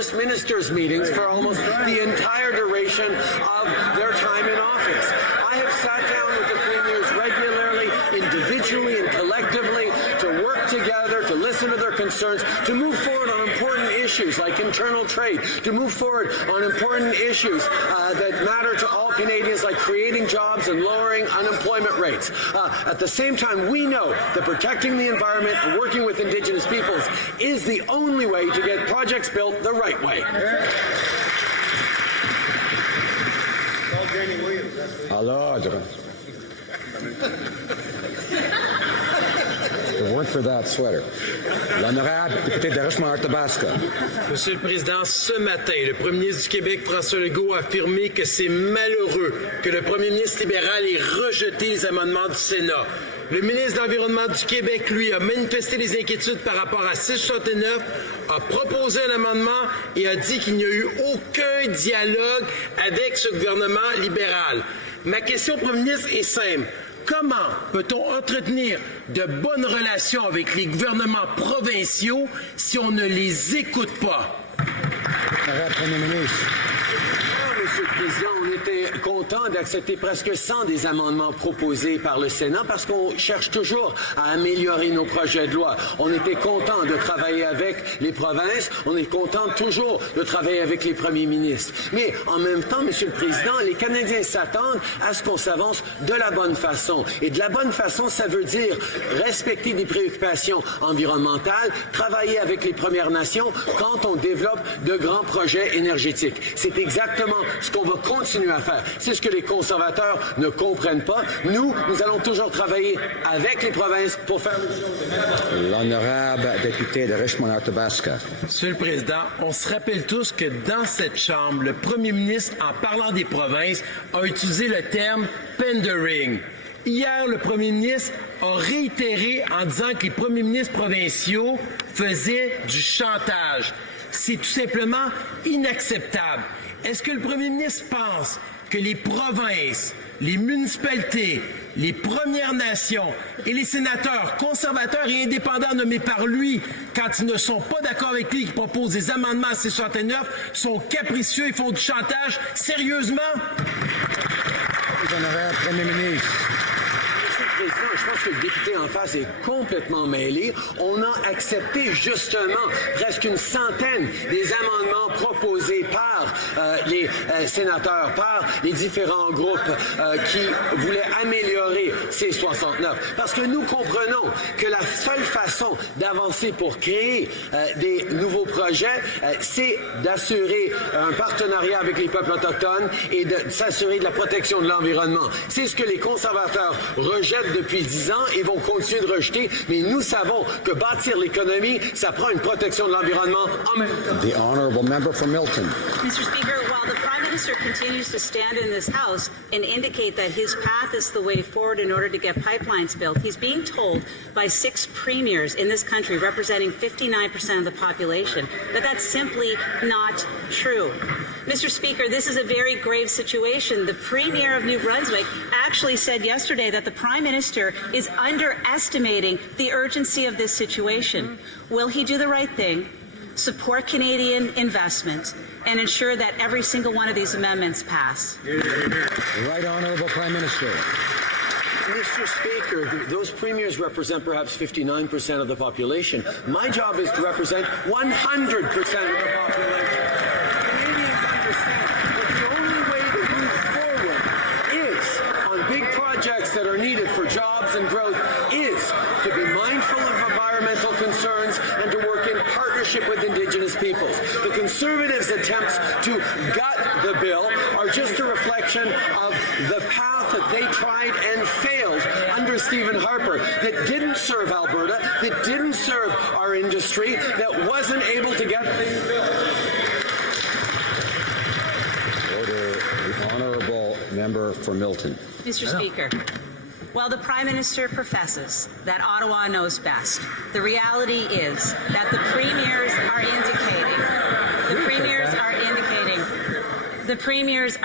First Ministers meetings for almost the entire duration of their time in office. I have sat down with the premiers regularly, individually and collectively, to work together, to listen to their concerns, to move forward on important issues like internal trade, to move forward on important issues that matter to all Canadians, like creating jobs and lowering unemployment rates. At the same time, we know that protecting the environment and working with Indigenous peoples is the only way to get projects built the right way. For that sweater. L'honorable député de Richmond-Arthabasca. Monsieur le Président, ce matin, le premier ministre du Québec, François Legault, a affirmé que c'est malheureux que le premier ministre libéral ait rejeté les amendements du Sénat. Le ministre de l'Environnement du Québec, lui, a manifesté les inquiétudes par rapport à 669, a proposé un amendement et a dit qu'il n'y a eu aucun dialogue avec ce gouvernement libéral. Ma question au premier ministre est simple. Comment peut-on entretenir de bonnes relations avec les gouvernements provinciaux si on ne les écoute pas? Premier ministre. Monsieur le Président, on était content d'accepter presque 100 des amendements proposés par le Sénat parce qu'on cherche toujours à améliorer nos projets de loi. On était content de travailler avec les provinces, on est content toujours de travailler avec les premiers ministres. Mais en même temps, Monsieur le Président, les Canadiens s'attendent à ce qu'on s'avance de la bonne façon. Et de la bonne façon, ça veut dire respecter des préoccupations environnementales, travailler avec les Premières Nations quand on développe de grands projets énergétiques. C'est exactement ce qu'on va continuer à faire. C'est ce que les conservateurs ne comprennent pas. Nous allons toujours travailler avec les provinces pour faire les choses. L'honorable député de Richmond-Arthabasca. Monsieur le Président, on se rappelle tous que dans cette Chambre, le premier ministre, en parlant des provinces, a utilisé le terme « pandering ». Hier, le premier ministre a réitéré en disant que les premiers ministres provinciaux faisaient du chantage. C'est tout simplement inacceptable. Est-ce que le premier ministre pense que les provinces, les municipalités, les Premières Nations et les sénateurs conservateurs et indépendants nommés par lui, quand ils ne sont pas d'accord avec lui, qui proposent des amendements à 669, sont capricieux et font du chantage? Sérieusement? Honorable Premier ministre. Je pense que le député en face est complètement mêlé. On a accepté justement presque une centaine des amendements proposés par les sénateurs, par les différents groupes qui voulaient améliorer ces 69. Parce que nous comprenons que la seule façon d'avancer pour créer des nouveaux projets, c'est d'assurer un partenariat avec les peuples autochtones et de s'assurer de la protection de l'environnement. C'est ce que les conservateurs rejettent depuis 10 ans et vont continuer de rejeter, mais nous savons que bâtir l'économie, ça prend une protection de l'environnement en même temps. The honourable member for Milton. Mr. Speaker, while the Prime Minister continues to stand in this House and indicate that his path is the way forward in order to get pipelines built, he's being told by 6 premiers in this country representing 59% of the population that that's simply not true. Mr. Speaker, this is a very grave situation. The Premier of New Brunswick actually said yesterday that the Prime Minister is underestimating the urgency of this situation. Will he do the right thing, support Canadian investment, and ensure that every single one of these amendments pass? The Right Honourable Prime Minister. Mr. Speaker, those premiers represent perhaps 59% of the population. My job is to represent 100% of the population. Canadians understand that the only way to move forward is on big projects that are needed for jobs and growth is to be mindful of environmental concerns and to work in partnership with Indigenous peoples. The Conservatives' attempts to gut the bill are just a reflection of the path that they tried and failed under Stephen Harper, that didn't serve Alberta, that didn't serve our industry, that wasn't able to get things built. Order the honourable member for Milton. Mr. Speaker, while the Prime Minister professes that Ottawa knows best, the reality is that the premiers are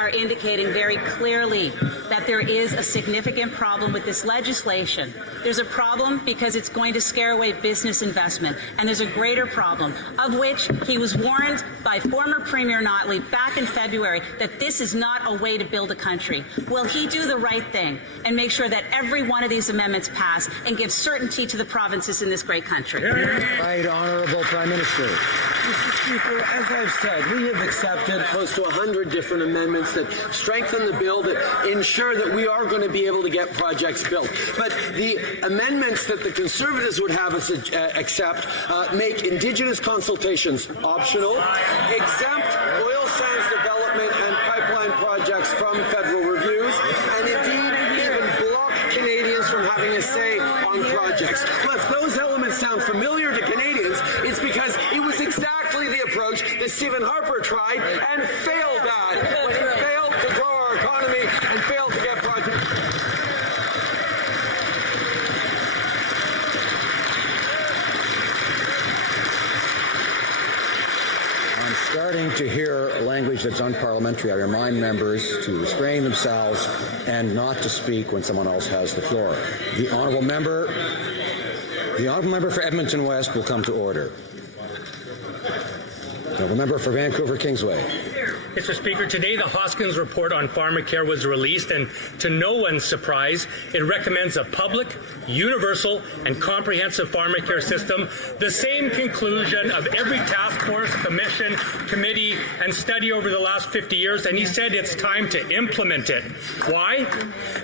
indicating very clearly that there is a significant problem with this legislation. There's a problem because it's going to scare away business investment, and there's a greater problem, of which he was warned by former Premier Notley back in February that this is not a way to build a country. Will he do the right thing and make sure that every one of these amendments pass and give certainty to the provinces in this great country? Right Honourable Prime Minister. Mr. Speaker, as I've said, we have accepted close to 100 different amendments that strengthen the bill, that ensure that we are going to be able to get projects built. But the amendments that the Conservatives would have us accept make Indigenous consultations optional, exempt oil sands development and pipeline projects from federal reviews, and indeed even block Canadians from having a say on projects. Well, if those elements sound familiar to Canadians, it's because it was exactly the approach that Stephen Harper tried and failed at when he failed to grow our economy and failed to get projects. I'm starting to hear language that's unparliamentary. I remind members to restrain themselves and not to speak when someone else has the floor. The honourable member for Edmonton West will come to order. The honourable member for Vancouver Kingsway. Mr. Speaker, today the Hoskins report on pharmacare was released, and to no one's surprise, it recommends a public, universal, and comprehensive pharmacare system, the same conclusion of every task force, commission, committee, and study over the last 50 years, and he said it's time to implement it. Why?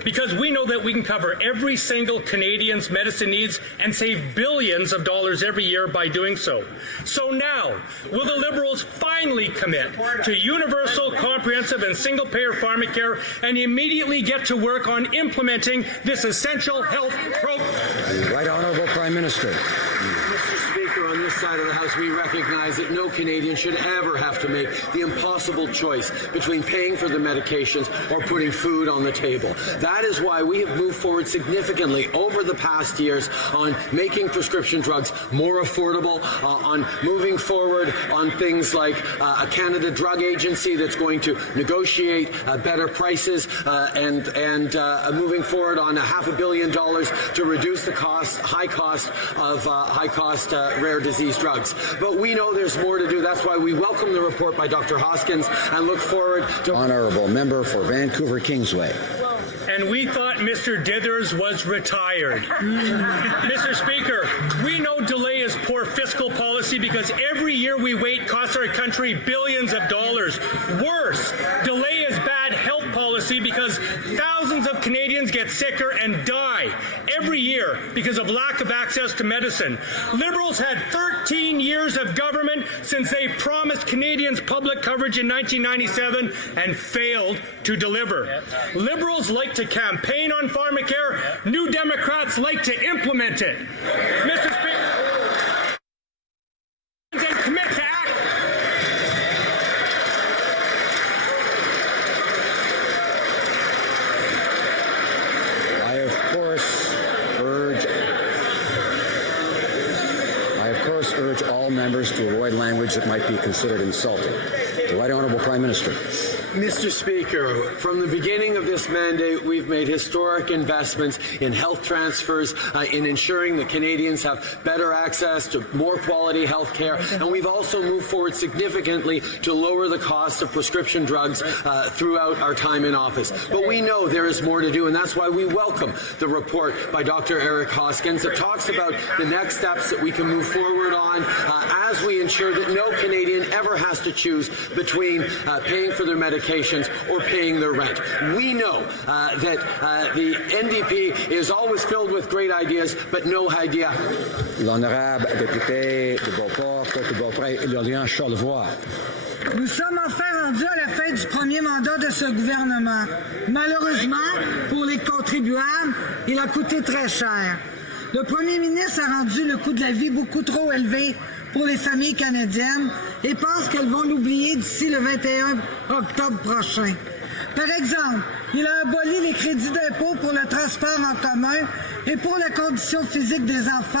Because we know that we can cover every single Canadian's medicine needs and save billions of dollars every year by doing so. So now, will the Liberals finally commit to universal, comprehensive, and single-payer pharmacare and immediately get to work on implementing this essential health program? Right Honourable Prime Minister. Mr. Speaker, on this side of the House, we recognize that no Canadian should ever have to make the impossible choice between paying for the medications or putting food on the table. That is why we have moved forward significantly over the past years on making prescription drugs more affordable, on moving forward on things like a Canada Drug Agency that's going to negotiate better prices, and moving forward on $500 million to reduce the high cost of rare disease drugs. But we know there's more to do. That's why we welcome the report by Dr. Hoskins and look forward to... Honourable member for Vancouver Kingsway. And we thought Mr. Dithers was retired. Mr. Speaker, we know delay is poor fiscal policy because every year we wait costs our country billions of dollars. Worse, delay is bad health policy because thousands of Canadians get sicker and die every year because of lack of access to medicine. Liberals had 13 years of government since they promised Canadians public coverage in 1997 and failed to deliver. Liberals like to campaign on pharmacare. New Democrats like to implement it. Mr. Speaker, and commit to act. I of course urge all members to avoid language that might be considered insulting. The Right Honourable Prime Minister. Mr. Speaker, from the beginning of this mandate, we've made historic investments in health transfers, in ensuring that Canadians have better access to more quality health care, and we've also moved forward significantly to lower the cost of prescription drugs throughout our time in office. But we know there is more to do, and that's why we welcome the report by Dr. Eric Hoskins that talks about the next steps that we can move forward on as we ensure that no Canadian ever has to choose between paying for their medications or paying their rent. We know that the NDP is always filled with great ideas, but no idea. L'honorable député de Beauport, Côte-de-Beaupré et d'Orléans-Charlevoix. Nous sommes enfin rendus à la fin du premier mandat de ce gouvernement. Malheureusement, pour les contribuables, il a coûté très cher. Le premier ministre a rendu le coût de la vie beaucoup trop élevé pour les familles canadiennes et pense qu'elles vont l'oublier d'ici le 21 octobre prochain. Par exemple, il a aboli les crédits d'impôt pour le transport en commun et pour la condition physique des enfants,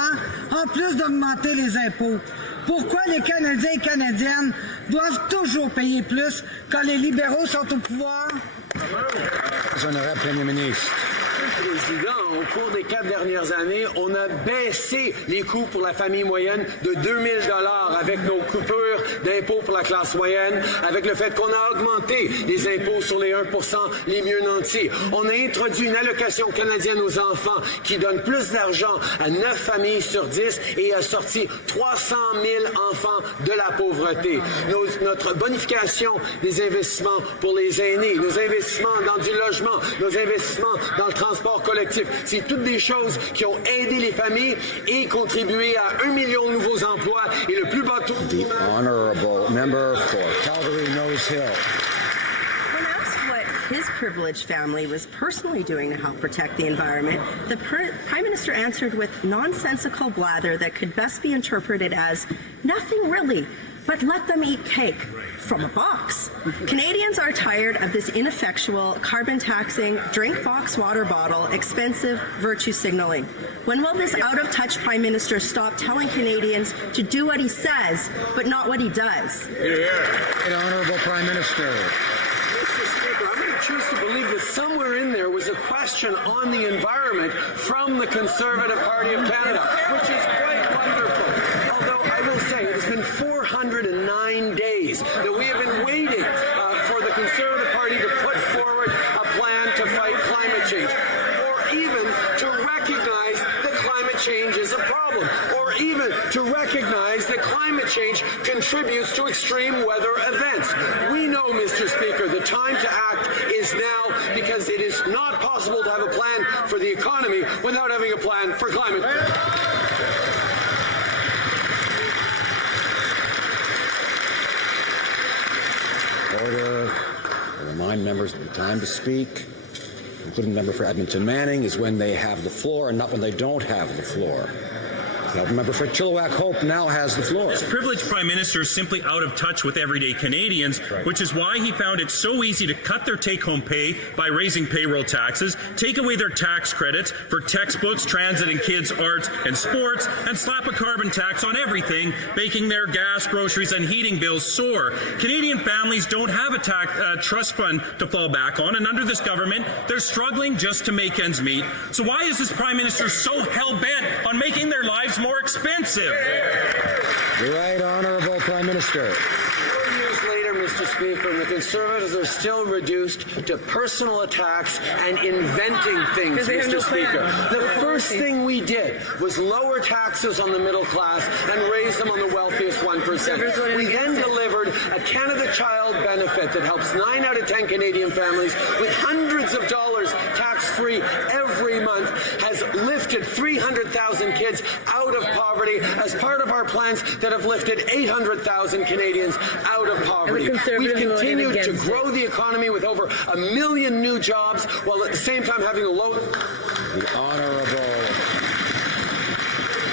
en plus d'augmenter les impôts. Pourquoi les Canadiens et Canadiennes doivent toujours payer plus quand les libéraux sont au pouvoir? Honorable Premier ministre. Président, au cours des 4 dernières années, on a baissé les coûts pour la famille moyenne de 2 000 $ avec nos coupures d'impôts pour la classe moyenne, avec le fait qu'on a augmenté les impôts sur les 1 % les mieux nantis. On a introduit une allocation canadienne aux enfants qui donne plus d'argent à 9 familles sur 10 et a sorti 300 000 enfants de la pauvreté. Notre bonification des investissements pour les aînés, nos investissements dans du logement, nos investissements dans le transport collectif. C'est toutes des choses qui ont aidé les familles et contribué à 1 million de nouveaux emplois et le plus bas taux. The honourable member for Calgary-Nose Hill. When asked what his privileged family was personally doing to help protect the environment, the Prime Minister answered with nonsensical blather that could best be interpreted as, nothing really, but let them eat cake from a box. Canadians are tired of this ineffectual, carbon-taxing, drink-box water bottle, expensive virtue signaling. When will this out-of-touch Prime Minister stop telling Canadians to do what he says, but not what he does? The Honourable Prime Minister. Mr. Speaker, I'm going to choose to believe that somewhere in there was a question on the environment from the Conservative Party of Canada, which is quite wonderful. Although I will say it has been 409 days that we have been waiting for the Conservative Party to put forward a plan to fight climate change, or even to recognize that climate change is a problem, or even to recognize that climate change contributes to extreme weather events. We know, Mr. Speaker, the time to act is now because it is not possible to have a plan for the economy without having a plan for climate. Order. I remind members that the time to speak, including the member for Edmonton Manning, is when they have the floor and not when they don't have the floor. The member for Chilliwack Hope now has the floor. This privileged Prime Minister is simply out of touch with everyday Canadians, which is why he found it so easy to cut their take-home pay by raising payroll taxes, take away their tax credits for textbooks, transit and kids' arts and sports, and slap a carbon tax on everything, making their gas, groceries and heating bills soar. Canadian families don't have a trust fund to fall back on, and under this government, they're struggling just to make ends meet. So why is this Prime Minister so hell-bent on making their lives more expensive? The right honourable Prime Minister. 4 years later, Mr. Speaker, the Conservatives are still reduced to personal attacks and inventing things, Mr. Speaker. The first thing we did was lower taxes on the middle class and raise them on the wealthiest 1%. We then delivered a Canada Child benefit that helps 9 out of 10 Canadian families with hundreds of dollars tax-free every month, has lifted 300,000 kids out of poverty as part of our plans that have lifted 800,000 Canadians out of poverty. We've continued to grow the economy with over 1 million new jobs while at the same time having the lowest. The honourable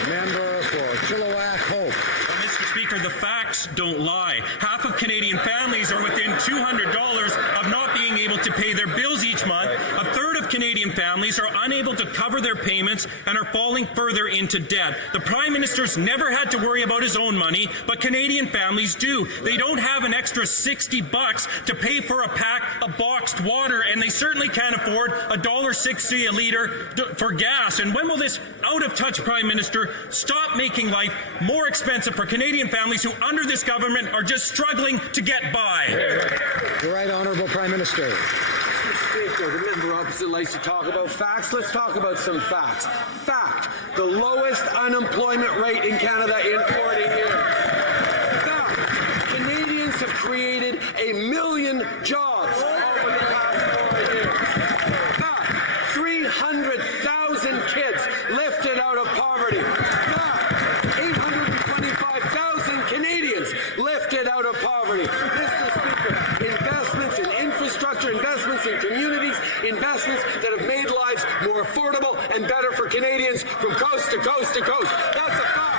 member for Chilliwack Hope. Mr. Speaker, the facts don't lie. Half of Canadian families are within $200 of not being able to pay their bills each month. A third of Canadian families are unable to cover their payments and are falling further into debt. The Prime Minister's never had to worry about his own money, but Canadian families do. They don't have an extra $60 to pay for a pack of boxed water, and they certainly can't afford $1.60 a litre for gas. And when will this out-of-touch Prime Minister stop making life more expensive for Canadian families who, under this government, are just struggling to get by? The right honourable Prime Minister. Mr. Speaker, the member opposite likes to talk about facts. Let's talk about some facts. Fact, the lowest unemployment rate in Canada in 40 years. Fact, Canadians have created 1 million jobs over the past 4 years. Fact, 300,000 kids lifted out of poverty. Fact, 825,000 Canadians lifted out of poverty. Mr. Speaker, investments in infrastructure, investments in communities, investments that have made lives more affordable and better for Canadians from coast to coast to coast. That's a fact.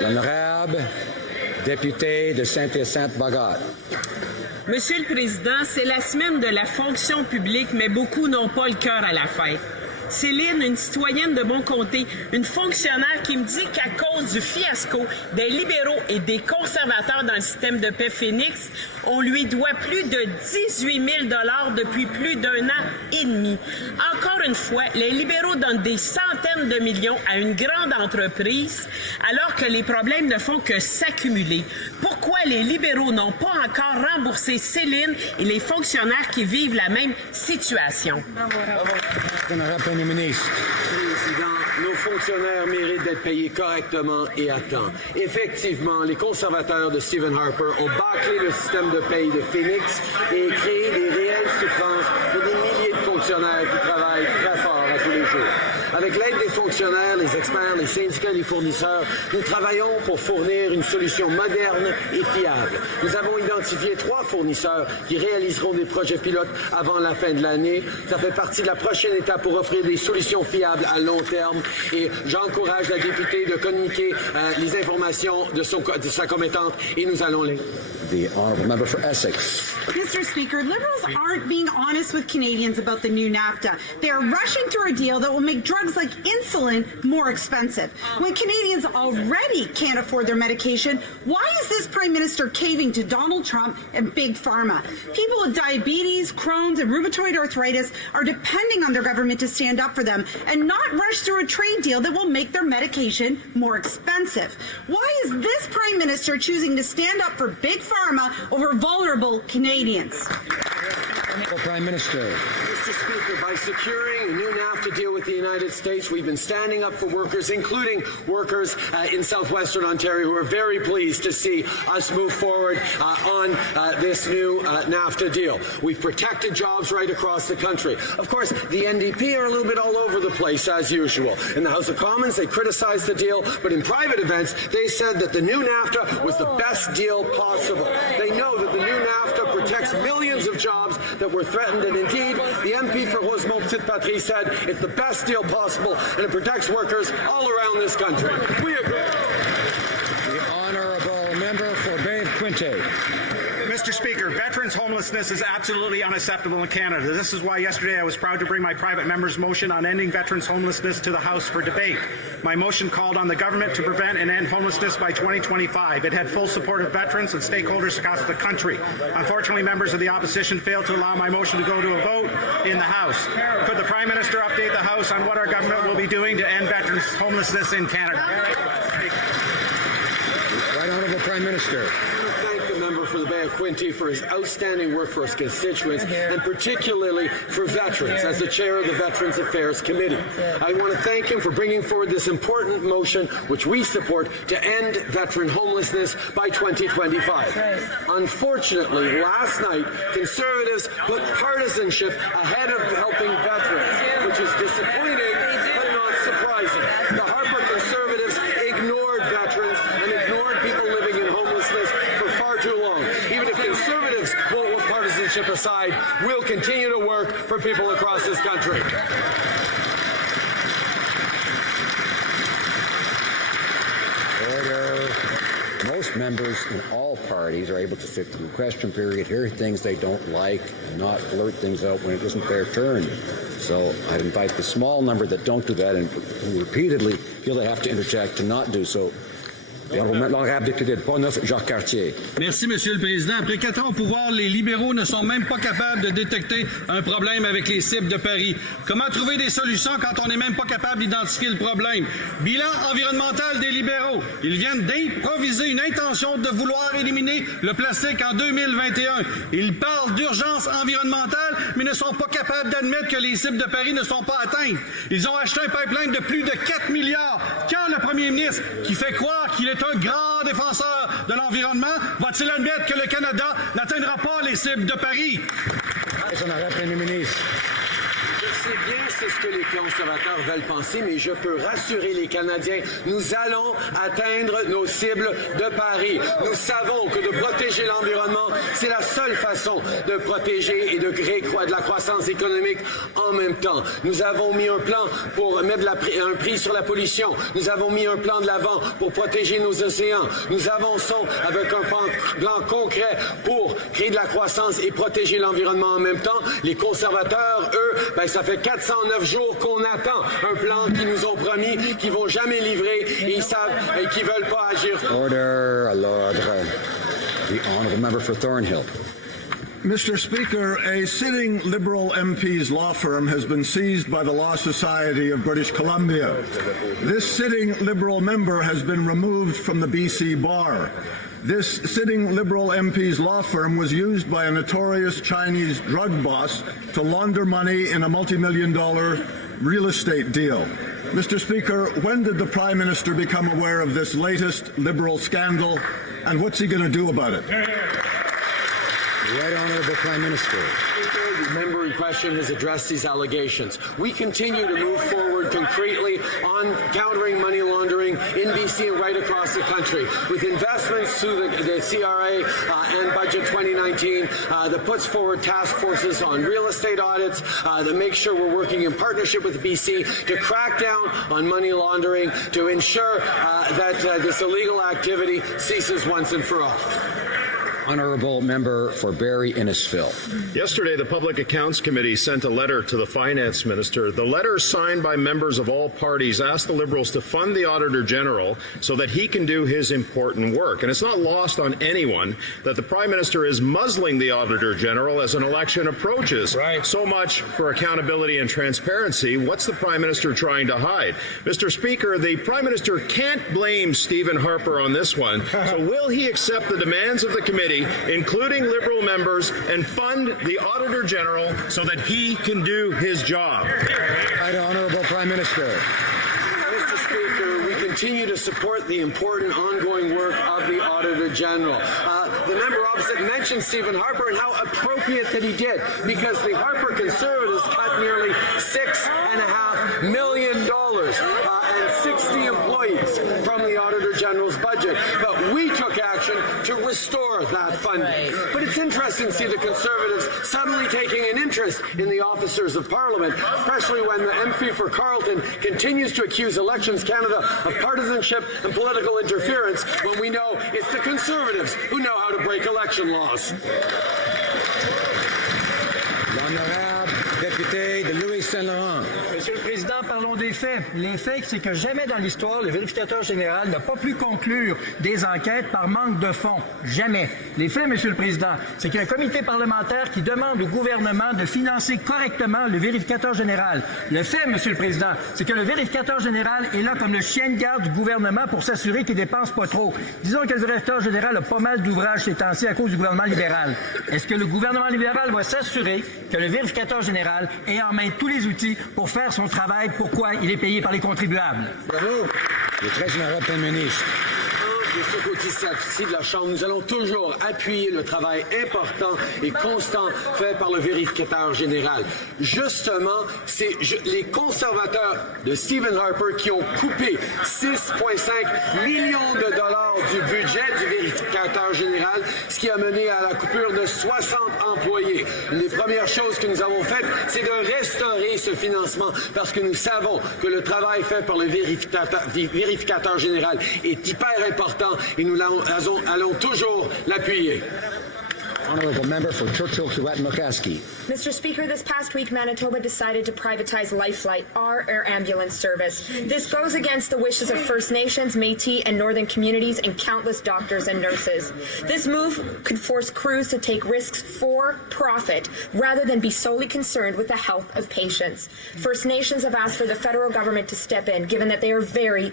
L'honorable député de Saint-Hyacinthe-Bagat. Monsieur le Président, c'est la semaine de la fonction publique, mais beaucoup n'ont pas le cœur à la fête. Céline, une citoyenne de bon comté, une fonctionnaire qui me dit qu'à cause du fiasco des libéraux et des conservateurs dans le système de paix Phoenix, on lui doit plus de 18 000 $ depuis plus d'1 an et demi. Encore une fois, les libéraux donnent des centaines de millions à une grande entreprise alors que les problèmes ne font que s'accumuler. Pourquoi les libéraux n'ont pas encore remboursé Céline et les fonctionnaires qui vivent la même situation? Président, nos fonctionnaires méritent d'être payés correctement et à temps. Effectivement, les conservateurs de Stephen Harper ont bâclé le système de paye de Phoenix et créé des réelles souffrances pour des milliers de fonctionnaires qui travaillent très fort à tous les jours. Avec l'aide des fonctionnaires, les experts, les syndicats et les fournisseurs, nous travaillons pour fournir une solution moderne et fiable. Nous avons identifié 3 fournisseurs qui réaliseront des projets pilotes avant la fin de l'année. Ça fait partie de la prochaine étape pour offrir des solutions fiables à long terme. Et j'encourage la députée de communiquer les informations de sa commettante et nous allons les... The honourable member for Essex. Mr. Speaker, Liberals aren't being honest with Canadians about the new NAFTA. They are rushing through a deal that will make drugs like insulin more expensive. When Canadians already can't afford their medication, why is this Prime Minister caving to Donald Trump and Big Pharma? People with diabetes, Crohn's, and rheumatoid arthritis are depending on their government to stand up for them and not rush through a trade deal that will make their medication more expensive. Why is this Prime Minister choosing to stand up for Big Pharma over vulnerable Canadians? Prime Minister. Mr. Speaker, by securing a new NAFTA deal with the United States, we've been standing up for workers, including workers in southwestern Ontario, who are very pleased to see us move forward on this new NAFTA deal. We've protected jobs right across the country. Of course, the NDP are a little bit all over the place, as usual. In the House of Commons, they criticized the deal, but in private events, they said that the new NAFTA was the best deal possible. They know that the new NAFTA protects millions of jobs that were threatened, and indeed, the MP for Rosemont Petite Patrie said it's the best deal possible, and it protects workers all around this country. We agree. The honourable member for Bay-Quinte. Mr. Speaker, veterans homelessness is absolutely unacceptable in Canada. This is why yesterday I was proud to bring my private member's motion on ending veterans homelessness to the House for debate. My motion called on the government to prevent and end homelessness by 2025. It had full support of veterans and stakeholders across the country. Unfortunately, members of the opposition failed to allow my motion to go to a vote in the House. Could the Prime Minister update the House on what our government will be doing to end veterans homelessness in Canada? Right Honourable Prime Minister. For the Bay of Quinte for his outstanding work for his constituents, and particularly for veterans, as the chair of the Veterans Affairs Committee. I want to thank him for bringing forward this important motion, which we support, to end veteran homelessness by 2025. Unfortunately, last night, Conservatives put partisanship ahead of helping veterans, which is disappointing but not surprising. The Harper Conservatives ignored veterans and ignored people living in homelessness for far too long. Even if Conservatives won't put partisanship aside, we'll continue to work for people across this country. Order. Most members in all parties are able to sit through question period, hear things they don't like, and not blurt things out when it isn't their turn. So I'd invite the small number that don't do that and who repeatedly feel they have to interject to not do so. Merci, Monsieur le Président. Après 4 ans au pouvoir, les libéraux ne sont même pas capables de détecter un problème avec les cibles de Paris. Comment trouver des solutions quand on n'est même pas capable d'identifier le problème? Bilan environnemental des libéraux. Ils viennent d'improviser une intention de vouloir éliminer le plastique en 2021. Ils parlent d'urgence environnementale, mais ne sont pas capables d'admettre que les cibles de Paris ne sont pas atteintes. Ils ont acheté un pipeline de plus de 4 milliards. Quand le premier ministre, qui fait croire qu'il est un grand défenseur de l'environnement, va-t-il admettre que le Canada n'atteindra pas les cibles de Paris? Je sais bien c'est ce que les conservateurs veulent penser, mais je peux rassurer les Canadiens, nous allons atteindre nos cibles de Paris. Nous savons que de protéger l'environnement, c'est la seule façon de protéger et de créer de la croissance économique en même temps. Nous avons mis un plan pour mettre un prix sur la pollution. Nous avons mis un plan de l'avant pour protéger nos océans. Nous avançons avec un plan concret pour créer de la croissance et protéger l'environnement en même temps. Les conservateurs, eux, ça fait 409 jours qu'on attend un plan qu'ils nous ont promis, qu'ils vont jamais livrer et ils savent et qu'ils veulent pas agir. Order à l'ordre. The honourable member for Thornhill. Mr. Speaker, a sitting Liberal MP's law firm has been seized by the Law Society of British Columbia. This sitting Liberal member has been removed from the BC bar. This sitting Liberal MP's law firm was used by a notorious Chinese drug boss to launder money in a multi-million-dollar real estate deal. Mr. Speaker, when did the Prime Minister become aware of this latest Liberal scandal, and what's he going to do about it? Right Honourable Prime Minister. The member in question has addressed these allegations. We continue to move forward concretely on countering money laundering in BC and right across the country with investments through the CRA and Budget 2019 that puts forward task forces on real estate audits that make sure we're working in partnership with BC to crack down on money laundering to ensure that this illegal activity ceases once and for all. Honourable member for Barrie Innisfil. Yesterday, the Public Accounts Committee sent a letter to the Finance Minister. The letter, signed by members of all parties, asked the Liberals to fund the Auditor General so that he can do his important work. And it's not lost on anyone that the Prime Minister is muzzling the Auditor General as an election approaches. Right. So much for accountability and transparency. What's the Prime Minister trying to hide? Mr. Speaker, the Prime Minister can't blame Stephen Harper on this one. So will he accept the demands of the committee, including Liberal members, and fund the Auditor General so that he can do his job? Right Honourable Prime Minister. Mr. Speaker, we continue to support the important ongoing work of the Auditor General. The member opposite mentioned Stephen Harper and how appropriate that he did, because the Harper Conservatives cut nearly $6.5 million and 60 employees from the Auditor General's budget. But we took action to restore that funding. Right. But it's interesting to see the Conservatives suddenly taking an interest in the officers of Parliament, especially when the MP for Carleton continues to accuse Elections Canada of partisanship and political interference, when we know it's the Conservatives who know how to break election laws. L'honorable député de Louis-Saint-Laurent. Monsieur le Président, parlons des faits. Les faits, c'est que jamais dans l'histoire, le vérificateur général n'a pas pu conclure des enquêtes par manque de fonds. Jamais. Les faits, Monsieur le Président, c'est qu'il y a un comité parlementaire qui demande au gouvernement de financer correctement le vérificateur général. Le fait, Monsieur le Président, c'est que le vérificateur général est là comme le chien de garde du gouvernement pour s'assurer qu'il ne dépense pas trop. Disons que le vérificateur général a pas mal d'ouvrages ces temps-ci à cause du gouvernement libéral. Est-ce que le gouvernement libéral va s'assurer que le vérificateur général ait en main tous les outils pour faire son travail? Pourquoi il est payé par les contribuables? Bravo. Le très honorable Premier ministre. De ce côté-ci de la Chambre, nous allons toujours appuyer le travail important et constant fait par le vérificateur général. Justement, c'est les conservateurs de Stephen Harper qui ont coupé 6,5 millions de dollars du budget du vérificateur général, ce qui a mené à la coupure de 60 employés. Les premières choses que nous avons faites, c'est de restaurer ce financement parce que nous savons que le travail fait par le vérificateur général est hyper important et nous allons toujours l'appuyer. Honourable member for Churchill-Huat-Mukaski. Mr. Speaker, this past week, Manitoba decided to privatize LifeFlight, our air ambulance service. This goes against the wishes of First Nations, Métis, and Northern communities and countless doctors and nurses. This move could force crews to take risks for profit rather than be solely concerned with the health of patients. First Nations have asked for the federal government to step in, given that they are very